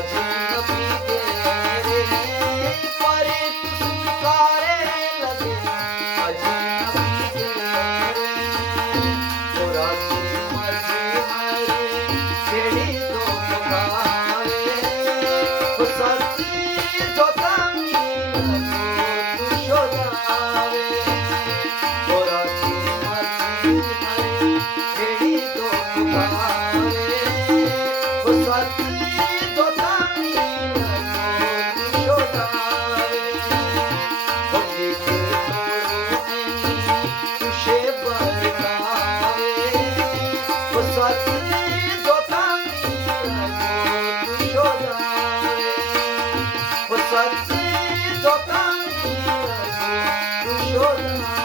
अजनबी तेरे पर तू स्वीकारे लगे अजनबी तेरे तोरा की मर्जी हरे जेड़ी तो मुकावे वो सच्ची जो तंगी लगे तू शोधावे तोरा की मर्जी हरे जेड़ी तो मुकावे वो सच्ची जो तंगी लगे तू शोधावे वो लिख तोड़ो ऐनी तुझे बरकावे वो सच्ची जो तंगी लगे तू शोधावे वो सच्ची जो तंगी लगे तू शोधावे